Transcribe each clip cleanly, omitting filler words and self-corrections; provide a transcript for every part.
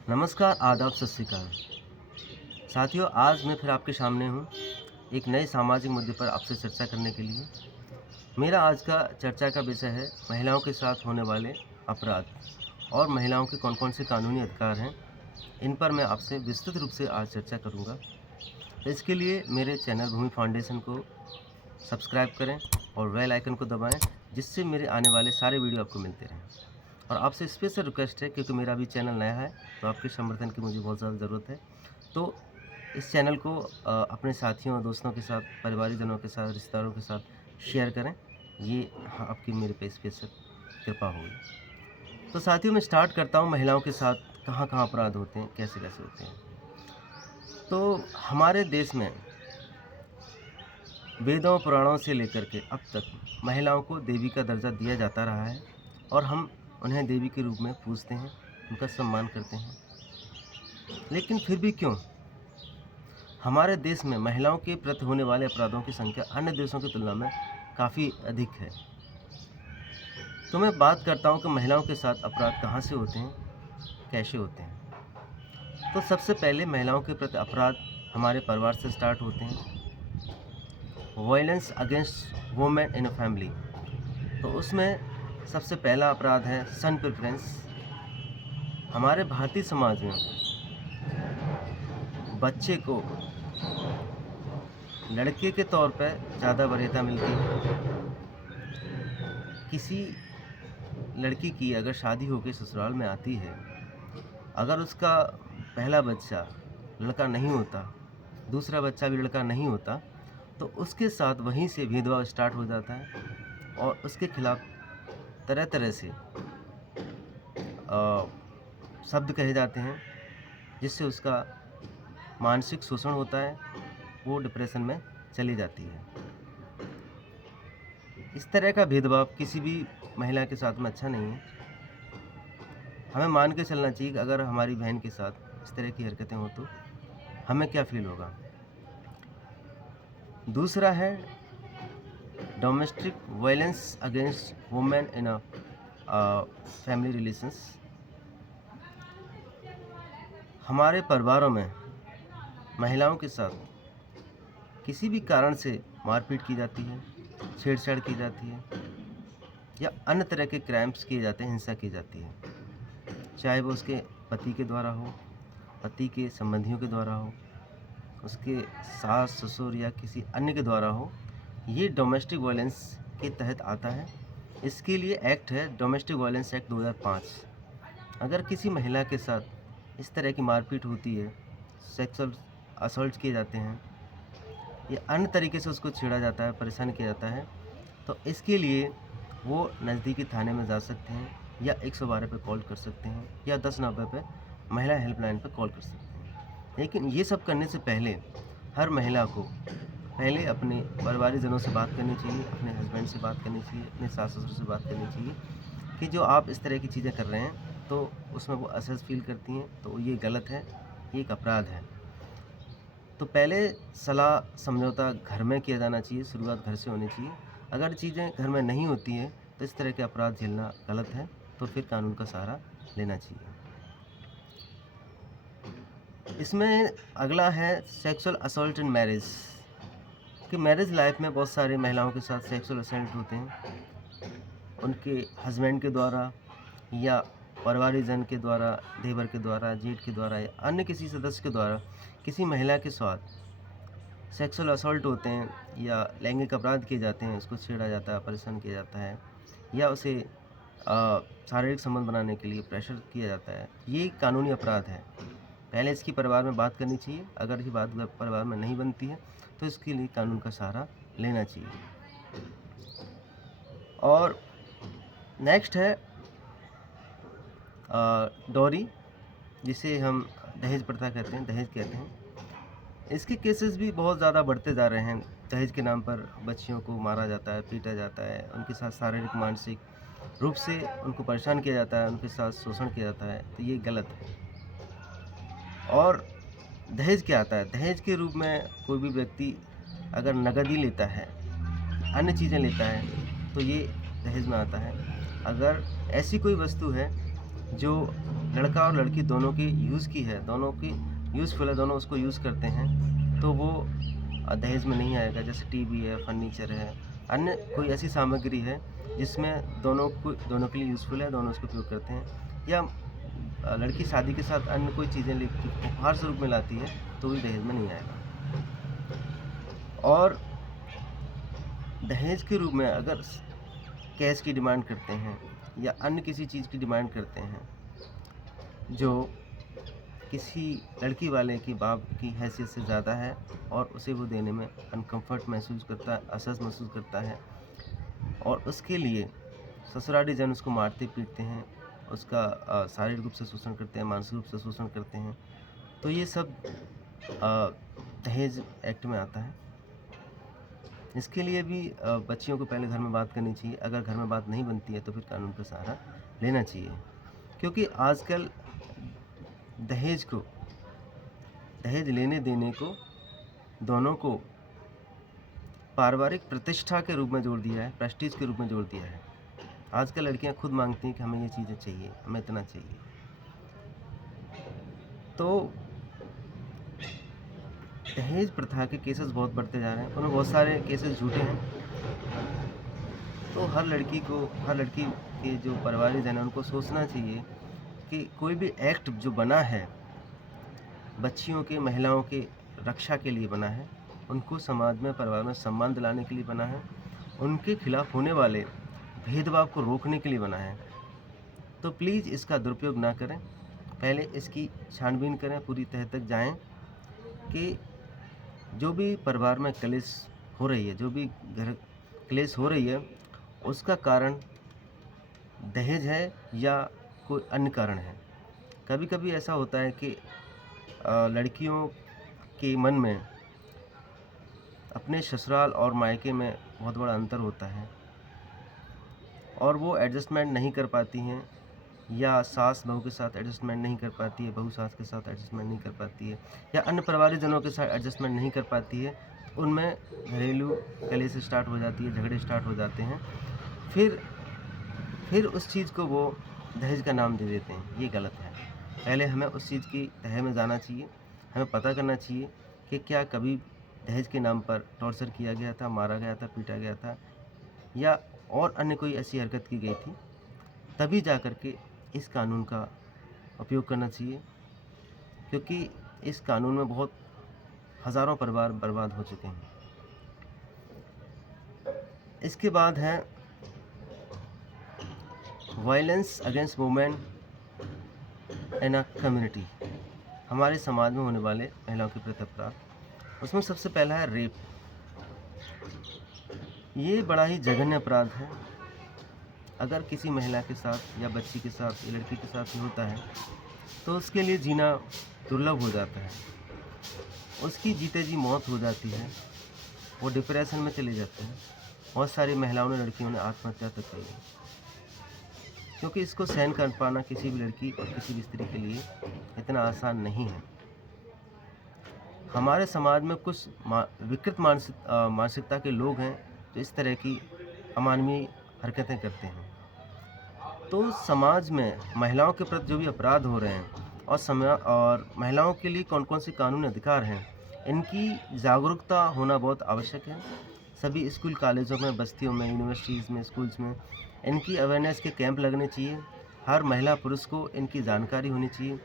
नमस्कार, आदाब, सत श्री अकाल। साथियों, आज मैं फिर आपके सामने हूँ, एक नए सामाजिक मुद्दे पर आपसे चर्चा करने के लिए। मेरा आज का चर्चा का विषय है महिलाओं के साथ होने वाले अपराध और महिलाओं के कौन-कौन से कानूनी अधिकार हैं, इन पर मैं आपसे विस्तृत रूप से आज चर्चा करूँगा। तो इसके लिए मेरे चैनल भूमि फाउंडेशन को सब्सक्राइब करें और बेल आइकन को दबाएँ, जिससे मेरे आने वाले सारे वीडियो आपको मिलते रहें। और आपसे स्पेशल रिक्वेस्ट है, क्योंकि मेरा भी चैनल नया है, तो आपके समर्थन की मुझे बहुत ज़्यादा ज़रूरत है। तो इस चैनल को अपने साथियों और दोस्तों के साथ, परिवारजनों के साथ, रिश्तेदारों के साथ शेयर करें। ये आपकी मेरे पे स्पेशल कृपा होगी। तो साथियों, मैं स्टार्ट करता हूँ महिलाओं के साथ कहाँ-कहाँ अपराध होते हैं, कैसे-कैसे होते हैं। तो हमारे देश में वेदों पुराणों से लेकर के अब तक महिलाओं को देवी का दर्जा दिया जाता रहा है और हम उन्हें देवी के रूप में पूजते हैं, उनका सम्मान करते हैं। लेकिन फिर भी क्यों हमारे देश में महिलाओं के प्रति होने वाले अपराधों की संख्या अन्य देशों की तुलना में काफ़ी अधिक है। तो मैं बात करता हूँ कि महिलाओं के साथ अपराध कहाँ से होते हैं, कैसे होते हैं। तो सबसे पहले महिलाओं के प्रति अपराध हमारे परिवार से स्टार्ट होते हैं। Violence against women in a family, तो उसमें सबसे पहला अपराध है सन प्रेफरेंस। हमारे भारतीय समाज में बच्चे को लड़के के तौर पर ज़्यादा वरीयता मिलती है। किसी लड़की की अगर शादी होकर ससुराल में आती है, अगर उसका पहला बच्चा लड़का नहीं होता, दूसरा बच्चा भी लड़का नहीं होता, तो उसके साथ वहीं से भेदभाव स्टार्ट हो जाता है और उसके खिलाफ तरह-तरह से शब्द कहे जाते हैं, जिससे उसका मानसिक शोषण होता है, वो डिप्रेशन में चली जाती है। इस तरह का भेदभाव किसी भी महिला के साथ में अच्छा नहीं है। हमें मान के चलना चाहिए कि अगर हमारी बहन के साथ इस तरह की हरकतें हों तो हमें क्या फ़ील होगा। दूसरा है domestic violence against women in a family relations. हमारे परिवारों में महिलाओं के साथ किसी भी कारण से मारपीट की जाती है, छेड़छाड़ की जाती है या अन्य तरह के क्राइम्स किए जाते हैं, हिंसा की जाती है। चाहे वो उसके पति के द्वारा हो, पति के संबंधियों के द्वारा हो, उसके सास ससुर या किसी अन्य के द्वारा हो, ये डोमेस्टिक वायलेंस के तहत आता है। इसके लिए एक्ट है डोमेस्टिक वायलेंस एक्ट 2005। अगर किसी महिला के साथ इस तरह की मारपीट होती है, सेक्सुअल असॉल्ट किए जाते हैं या अन्य तरीके से उसको छेड़ा जाता है, परेशान किया जाता है, तो इसके लिए वो नज़दीकी थाने में जा सकते हैं या 112 पे कॉल कर सकते हैं या 1090 पे महिला हेल्पलाइन पे कॉल कर सकते हैं। लेकिन ये सब करने से पहले हर महिला को पहले अपने परिवारजनों से बात करनी चाहिए, अपने हस्बैंड से बात करनी चाहिए, अपने सास-ससुर से बात करनी चाहिए कि जो आप इस तरह की चीज़ें कर रहे हैं, तो उसमें वो असहज फ़ील करती हैं, तो ये गलत है, ये एक अपराध है। तो पहले सलाह समझौता घर में किया जाना चाहिए, शुरुआत घर से होनी चाहिए। अगर चीज़ें घर में नहीं होती हैं, तो इस तरह के अपराध झेलना गलत है, तो फिर कानून का सहारा लेना चाहिए। इसमें अगला है सेक्सुअल असॉल्ट इन मैरिज, कि मैरिज लाइफ में बहुत सारी महिलाओं के साथ सेक्सुअल असॉल्ट होते हैं, उनके हस्बैंड के द्वारा या परिवारजन के द्वारा, देवर के द्वारा, जेठ के द्वारा या अन्य किसी सदस्य के द्वारा किसी महिला के साथ सेक्सुअल असॉल्ट होते हैं या लैंगिक अपराध किए जाते हैं, उसको छेड़ा जाता है, परेशान किया जाता है या उसे शारीरिक संबंध बनाने के लिए प्रेशर किया जाता है, ये कानूनी अपराध है। पहले इसकी परिवार में बात करनी चाहिए। अगर ये बात परिवार में नहीं बनती है, तो इसके लिए कानून का सहारा लेना चाहिए। और नेक्स्ट है डॉरी, जिसे हम दहेज प्रथा कहते हैं, दहेज कहते हैं। इसके केसेस भी बहुत ज़्यादा बढ़ते जा रहे हैं। दहेज के नाम पर बच्चियों को मारा जाता है, पीटा जाता है, उनके साथ शारीरिक मानसिक रूप से उनको परेशान किया जाता है, उनके साथ शोषण किया जाता है, तो ये गलत है। और दहेज क्या आता है? दहेज के रूप में कोई भी व्यक्ति अगर नकद ही लेता है, अन्य चीज़ें लेता है, तो ये दहेज में आता है। अगर ऐसी कोई वस्तु है जो लड़का और लड़की दोनों की यूज़ की है, दोनों की यूज़फुल है, दोनों उसको यूज़ करते हैं, तो वो दहेज में नहीं आएगा। जैसे टीवी है, फर्नीचर है, अन्य कोई ऐसी सामग्री है जिसमें दोनों के लिए यूज़फुल है, दोनों उसको उपयोग करते हैं, या लड़की शादी के साथ अन्य कोई चीज़ें लेके उपहार स्वरूप में लाती है, तो भी दहेज में नहीं आएगा। और दहेज के रूप में अगर कैश की डिमांड करते हैं या अन्य किसी चीज़ की डिमांड करते हैं जो किसी लड़की वाले की बाप की हैसियत से ज़्यादा है और उसे वो देने में अनकम्फर्ट महसूस करता है, असहज महसूस करता है, और उसके लिए ससुराली जन उसको मारते पीटते हैं, उसका शारीरिक रूप से शोषण करते हैं, मानसिक रूप से शोषण करते हैं, तो ये सब दहेज एक्ट में आता है। इसके लिए भी बच्चियों को पहले घर में बात करनी चाहिए। अगर घर में बात नहीं बनती है तो फिर कानून का सहारा लेना चाहिए, क्योंकि आजकल दहेज लेने देने को दोनों को पारिवारिक प्रतिष्ठा के रूप में जोड़ दिया है, प्रेस्टीज के रूप में जोड़ दिया है। आजकल लड़कियां खुद मांगती हैं कि हमें ये चीज़ें चाहिए, हमें इतना चाहिए। तो दहेज प्रथा के केसेस बहुत बढ़ते जा रहे हैं, उनमें बहुत सारे केसेस झूठे हैं। तो हर लड़की के जो परिवारजन है उनको सोचना चाहिए कि कोई भी एक्ट जो बना है बच्चियों के, महिलाओं के रक्षा के लिए बना है, उनको समाज में, परिवार में सम्मान दिलाने के लिए बना है, उनके खिलाफ होने वाले भेदभाव को रोकने के लिए बना है। तो प्लीज़ इसका दुरुपयोग ना करें, पहले इसकी छानबीन करें, पूरी तह तक जाएं कि जो भी परिवार में कलेश हो रही है, जो भी घर क्लेश हो रही है, उसका कारण दहेज है या कोई अन्य कारण है। कभी-कभी ऐसा होता है कि लड़कियों के मन में अपने ससुराल और मायके में बहुत बड़ा अंतर होता है और वो एडजस्टमेंट नहीं कर पाती हैं, या सास बहू के साथ एडजस्टमेंट नहीं कर पाती है, बहू सास के साथ एडजस्टमेंट नहीं कर पाती है, या अन्य परिवारजनों के साथ एडजस्टमेंट नहीं कर पाती है, तो उनमें घरेलू कलेश स्टार्ट हो जाती है, झगड़े स्टार्ट हो जाते हैं। फिर उस चीज़ को वो दहेज का नाम दे देते हैं। ये गलत है। पहले हमें उस चीज़ की तह में जाना चाहिए, हमें पता करना चाहिए कि क्या कभी दहेज के नाम पर टॉर्चर किया गया था, मारा गया था, पीटा गया था, या और अन्य कोई ऐसी हरकत की गई थी, तभी जा कर के इस कानून का उपयोग करना चाहिए, क्योंकि इस कानून में बहुत हज़ारों परिवार बर्बाद हो चुके हैं। इसके बाद है violence against women in a community, हमारे समाज में होने वाले महिलाओं के प्रति अपराध। उसमें सबसे पहला है रेप। ये बड़ा ही जघन्य अपराध है। अगर किसी महिला के साथ या बच्ची के साथ या लड़की के साथ ही होता है तो उसके लिए जीना दुर्लभ हो जाता है, उसकी जीते जी मौत हो जाती है, वो डिप्रेशन में चले जाते हैं। बहुत सारी महिलाओं ने, लड़कियों ने आत्महत्या तक की है, क्योंकि इसको सहन कर पाना किसी भी लड़की और किसी भी स्त्री के लिए इतना आसान नहीं है। हमारे समाज में कुछ विकृत मानसिकता के लोग हैं जो इस तरह की अमानवीय हरकतें करते हैं। तो समाज में महिलाओं के प्रति जो भी अपराध हो रहे हैं और महिलाओं के लिए कौन कौन से कानूनी अधिकार हैं, इनकी जागरूकता होना बहुत आवश्यक है। सभी स्कूल, कॉलेजों में, बस्तियों में, यूनिवर्सिटीज़ में, स्कूल्स में इनकी अवेयरनेस के कैंप लगने चाहिए। हर महिला पुरुष को इनकी जानकारी होनी चाहिए,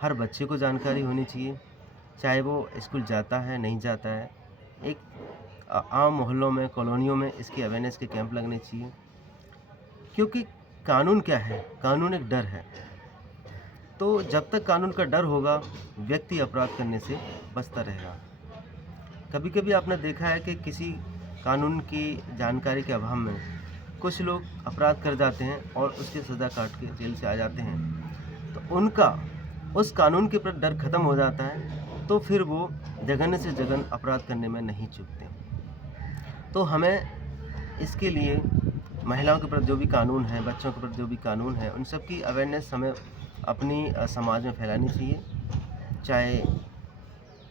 हर बच्चे को जानकारी होनी चाहिए, चाहे वो स्कूल जाता है नहीं जाता है। एक आम मोहल्लों में, कॉलोनियों में इसकी अवेयरनेस के कैंप लगने चाहिए, क्योंकि कानून क्या है? कानून एक डर है। तो जब तक कानून का डर होगा, व्यक्ति अपराध करने से बचता रहेगा। कभी कभी आपने देखा है कि किसी कानून की जानकारी के अभाव में कुछ लोग अपराध कर जाते हैं और उसकी सज़ा काट के जेल से आ जाते हैं, तो उनका उस कानून के प्रति डर खत्म हो जाता है, तो फिर वो जघन्य से जघन्य अपराध करने में नहीं चूकते। तो हमें इसके लिए महिलाओं के प्रति जो भी कानून है, बच्चों के प्रति जो भी कानून है, उन सब की अवेयरनेस हमें अपनी समाज में फैलानी चाहिए। चाहे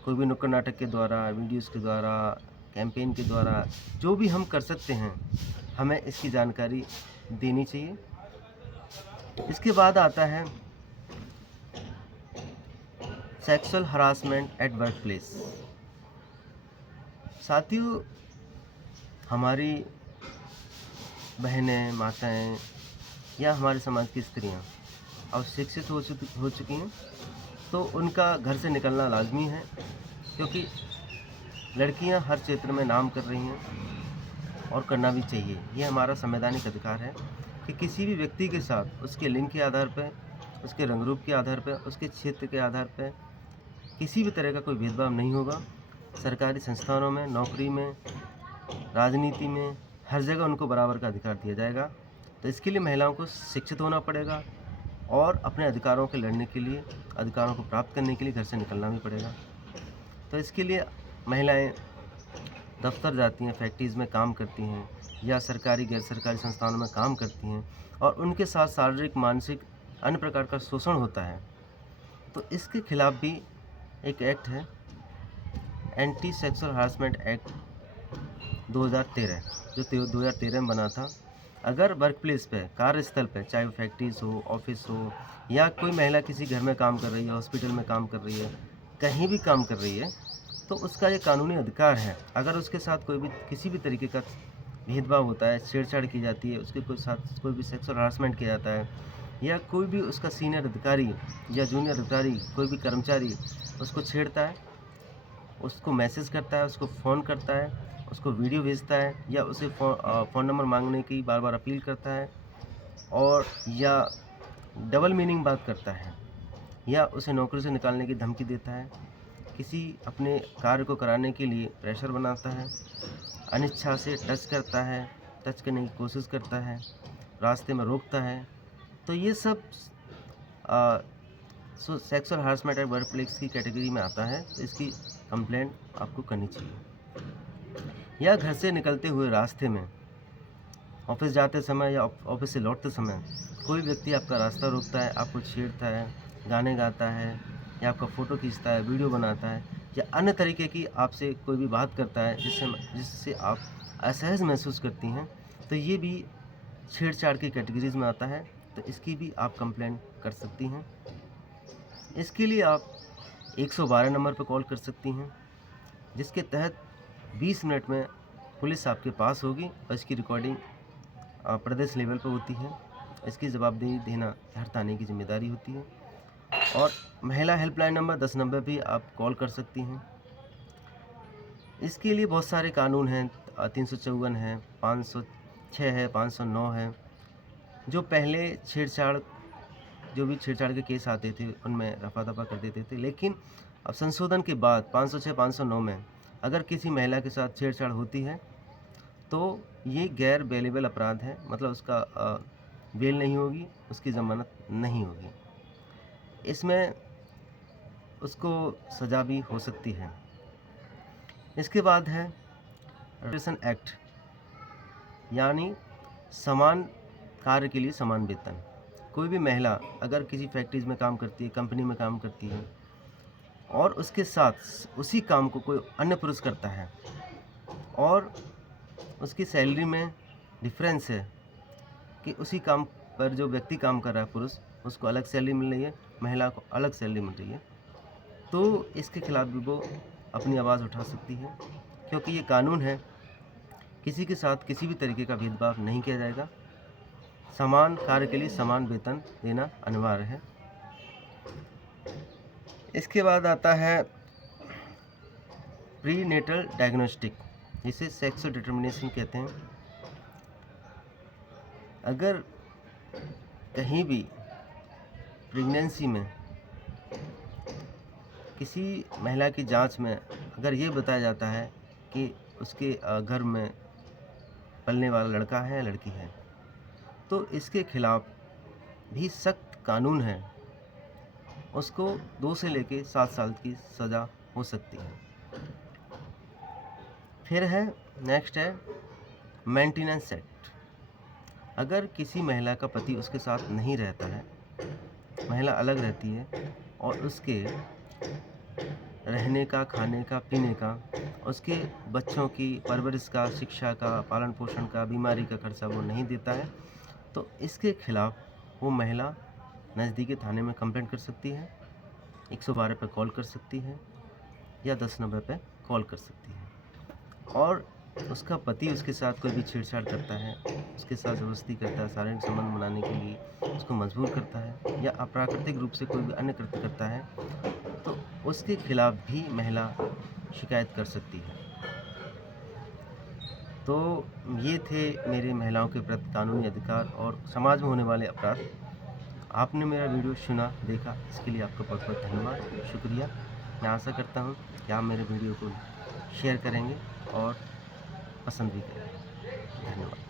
कोई भी नुक्कड़ नाटक के द्वारा, वीडियोस के द्वारा, कैंपेन के द्वारा, जो भी हम कर सकते हैं, हमें इसकी जानकारी देनी चाहिए। इसके बाद आता है sexual harassment at work place. साथियों, हमारी बहनें, माताएं या हमारे समाज की स्त्रियां अब शिक्षित हो चुकी हैं, तो उनका घर से निकलना लाजमी है, क्योंकि लड़कियां हर क्षेत्र में नाम कर रही हैं और करना भी चाहिए। ये हमारा संवैधानिक अधिकार है कि किसी भी व्यक्ति के साथ उसके लिंग के आधार पर, उसके रंग रूप के आधार पर, उसके क्षेत्र के आधार पर किसी भी तरह का कोई भेदभाव नहीं होगा। सरकारी संस्थानों में, नौकरी में, राजनीति में, हर जगह उनको बराबर का अधिकार दिया जाएगा। तो इसके लिए महिलाओं को शिक्षित होना पड़ेगा और अपने अधिकारों के लड़ने के लिए, अधिकारों को प्राप्त करने के लिए घर से निकलना भी पड़ेगा। तो इसके लिए महिलाएं दफ्तर जाती हैं, फैक्ट्रीज़ में काम करती हैं या सरकारी गैर सरकारी संस्थानों में काम करती हैं, और उनके साथ शारीरिक, मानसिक, अन्य प्रकार का शोषण होता है। तो इसके खिलाफ भी एक एक्ट है, एंटी सेक्सुअल हरासमेंट एक्ट 2013, जो 2013 में बना था। अगर वर्क प्लेस पे, कार्यस्थल पे, चाहे वो फैक्ट्रीज हो, ऑफिस हो, या कोई महिला किसी घर में काम कर रही है, हॉस्पिटल में काम कर रही है, कहीं भी काम कर रही है, तो उसका ये कानूनी अधिकार है। अगर उसके साथ कोई भी किसी भी तरीके का भेदभाव होता है, छेड़छाड़ की जाती है, उसके साथ कोई भी सेक्सुअल हरासमेंट किया जाता है, या कोई भी उसका सीनियर अधिकारी या जूनियर अधिकारी, कोई भी कर्मचारी उसको छेड़ता है, उसको मैसेज करता है, उसको फ़ोन करता है, उसको वीडियो भेजता है, या उसे फ़ोन नंबर मांगने की बार बार अपील करता है, और या डबल मीनिंग बात करता है, या उसे नौकरी से निकालने की धमकी देता है, किसी अपने कार्य को कराने के लिए प्रेशर बनाता है, अनिच्छा से टच करता है, टच करने की कोशिश करता है, रास्ते में रोकता है, तो ये सब sexual harassment at work place की कैटेगरी में आता है। तो इसकी कंप्लेंट आपको करनी चाहिए। या घर से निकलते हुए रास्ते में, ऑफिस जाते समय या ऑफिस से लौटते समय कोई व्यक्ति आपका रास्ता रोकता है, आपको छेड़ता है, गाने गाता है, या आपका फ़ोटो खींचता है, वीडियो बनाता है, या अन्य तरीके की आपसे कोई भी बात करता है जिससे आप असहज महसूस करती हैं, तो ये भी छेड़छाड़ की कैटेगरीज में आता है। तो इसकी भी आप कंप्लेंट कर सकती हैं। इसके लिए आप 112 नंबर पर कॉल कर सकती हैं, जिसके तहत 20 मिनट में पुलिस आपके पास होगी और इसकी रिकॉर्डिंग प्रदेश लेवल पर होती है। इसकी जवाबदेही देना हर थाने की जिम्मेदारी होती है। और महिला हेल्पलाइन नंबर 10 नंबर भी आप कॉल कर सकती हैं। इसके लिए बहुत सारे कानून हैं, 354 है, 506 है, 509 है। जो पहले जो भी छेड़छाड़ के केस आते थे उनमें रफा दफा कर देते थे, लेकिन अब संशोधन के बाद 506, 509 में अगर किसी महिला के साथ छेड़छाड़ होती है तो ये गैर बेलेबल अपराध है, मतलब उसका बेल नहीं होगी, उसकी ज़मानत नहीं होगी, इसमें उसको सज़ा भी हो सकती है। इसके बाद है रेमुनरेशन एक्ट, यानी समान कार्य के लिए समान वेतन। कोई भी महिला अगर किसी फैक्ट्रीज में काम करती है, कंपनी में काम करती है, और उसके साथ उसी काम को कोई अन्य पुरुष करता है और उसकी सैलरी में डिफरेंस है कि उसी काम पर जो व्यक्ति काम कर रहा है, पुरुष, उसको अलग सैलरी मिल रही है, महिला को अलग सैलरी मिल रही है, तो इसके खिलाफ भी वो अपनी आवाज़ उठा सकती है, क्योंकि ये कानून है, किसी के साथ किसी भी तरीके का भेदभाव नहीं किया जाएगा। समान कार्य के लिए समान वेतन देना अनिवार्य है। इसके बाद आता है प्रीनेटल डायग्नोस्टिक, जिसे सेक्सुअल डिटर्मिनेशन कहते हैं। अगर कहीं भी प्रेगनेंसी में किसी महिला की जांच में अगर ये बताया जाता है कि उसके घर में पलने वाला लड़का है या लड़की है, तो इसके खिलाफ भी सख्त कानून है, उसको 2 से लेकर 7 साल की सज़ा हो सकती है। फिर है, नेक्स्ट है मेंटेनेंस एक्ट। अगर किसी महिला का पति उसके साथ नहीं रहता है, महिला अलग रहती है, और उसके रहने का, खाने का, पीने का, उसके बच्चों की परवरिश का, शिक्षा का, पालन पोषण का, बीमारी का खर्चा वो नहीं देता है, तो इसके खिलाफ वो महिला नज़दीकी थाने में कंप्लेंट कर सकती है। 112 पे कॉल कर सकती है या 10 नंबर पे कॉल कर सकती है। और उसका पति उसके साथ कोई भी छेड़छाड़ करता है, उसके साथ ज़बरदस्ती करता है, शारीरिक संबंध बनाने के लिए उसको मजबूर करता है या अप्राकृतिक रूप से कोई भी अन्य कृत्य करता है, तो उसके खिलाफ भी महिला शिकायत कर सकती है। तो ये थे मेरे महिलाओं के प्रति कानूनी अधिकार और समाज में होने वाले अपराध। आपने मेरा वीडियो सुना, देखा, इसके लिए आपका बहुत-बहुत धन्यवाद, शुक्रिया। मैं आशा करता हूँ कि आप मेरे वीडियो को शेयर करेंगे और पसंद भी करेंगे। धन्यवाद।